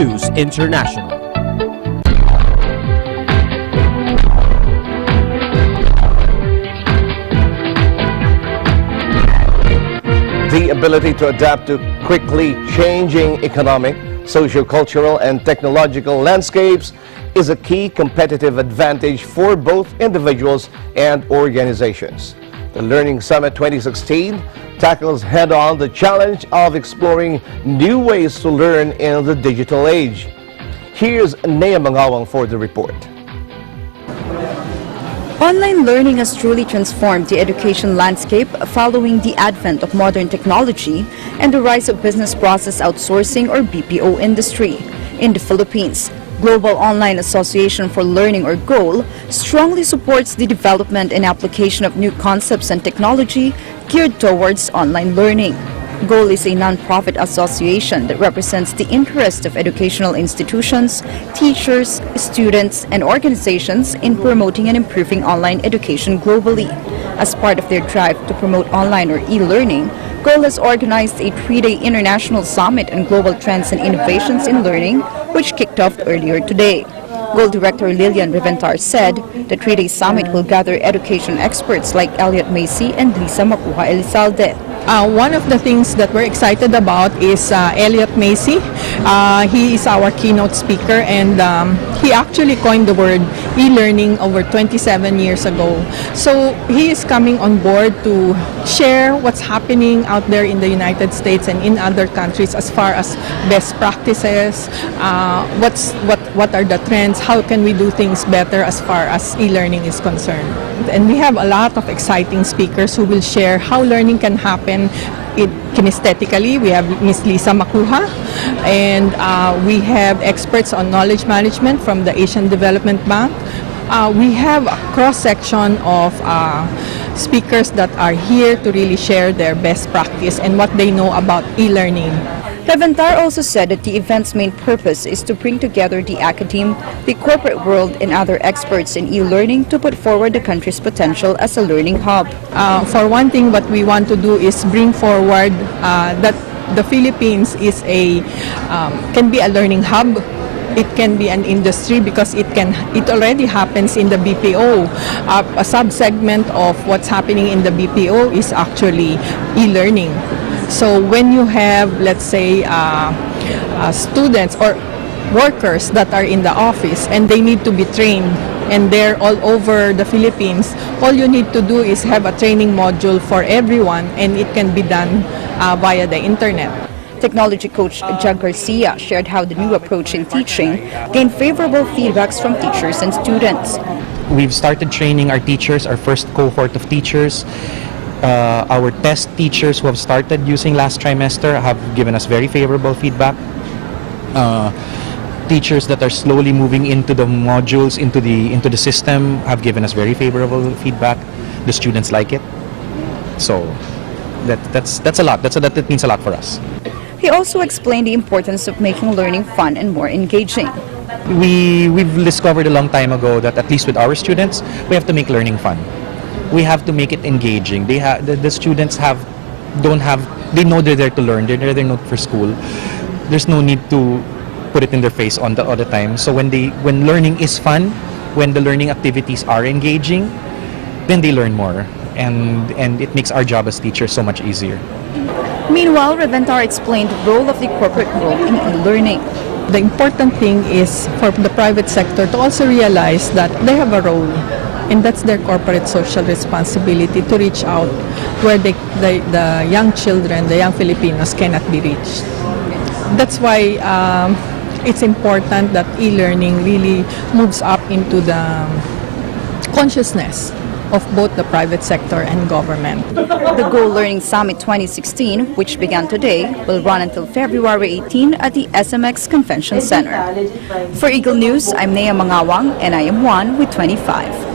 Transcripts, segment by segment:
News International. The ability to adapt to quickly changing economic, socio-cultural, and technological landscapes is a key competitive advantage for both individuals and organizations. The Learning Summit 2016 tackles head-on the challenge of exploring new ways to learn in the digital age. Here's Nea Mangawang for the report. Online learning has truly transformed the education landscape following the advent of modern technology and the rise of business process outsourcing or BPO industry. In the Philippines, Global Online Association for Learning or GOAL strongly supports the development and application of new concepts and technology geared towards online learning. GOAL is a non-profit association that represents the interests of educational institutions, teachers, students, and organizations in promoting and improving online education globally. As part of their drive to promote online or e-learning, GOAL has organized a 3-day international summit on global trends and innovations in learning, which kicked off earlier today. GOAL Director Lilian Reventar said the 3-day summit will gather education experts like Elliot Macy and Lisa Macuja Elizalde. One of the things that we're excited about is Elliot Macy. He is our keynote speaker, and he actually coined the word e-learning over 27 years ago. So he is coming on board to share what's happening out there in the United States and in other countries as far as best practices, what are the trends, how can we do things better as far as e-learning is concerned. And we have a lot of exciting speakers who will share how learning can happen kinesthetically. We have Ms. Lisa Macuja, and we have experts on knowledge management from the Asian Development Bank. We have a cross-section of speakers that are here to really share their best practice and what they know about e-learning. Reventar also said that the event's main purpose is to bring together the academe, the corporate world, and other experts in e-learning to put forward the country's potential as a learning hub. For one thing, what we want to do is bring forward that the Philippines is can be a learning hub. It can be an industry because it already happens in the BPO. A sub-segment of what's happening in the BPO is actually e-learning. So when you have, let's say, students or workers that are in the office and they need to be trained and they're all over the Philippines, all you need to do is have a training module for everyone, and it can be done via the internet. Technology coach Jack Garcia shared how the new approach in teaching gained favorable feedbacks from teachers and students. We've started training our teachers, our first cohort of teachers. Our test teachers who have started using last trimester have given us very favorable feedback. Teachers that are slowly moving into the modules, into the system, have given us very favorable feedback. The students like it, so that's a lot. That means a lot for us. He also explained the importance of making learning fun and more engaging. We've discovered a long time ago that at least with our students, we have to make learning fun. We have to make it engaging. The students they know they're there to learn. They're there not for school. There's no need to put it in their face all the time. So when learning is fun, when the learning activities are engaging, then they learn more, and it makes our job as teachers so much easier. Meanwhile, Reventar explained the role of the corporate world in e-learning. The important thing is for the private sector to also realize that they have a role, and that's their corporate social responsibility to reach out where the young children, the young Filipinos cannot be reached. That's why it's important that e-learning really moves up into the consciousness of both the private sector and government. The GOAL Learning Summit 2016, which began today, will run until February 18 at the SMX Convention Center. For Eagle News, I'm Nea Mangawang, and I am one with 25.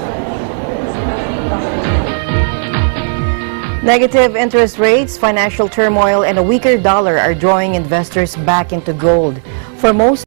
Negative interest rates, financial turmoil, and a weaker dollar are drawing investors back into gold. For most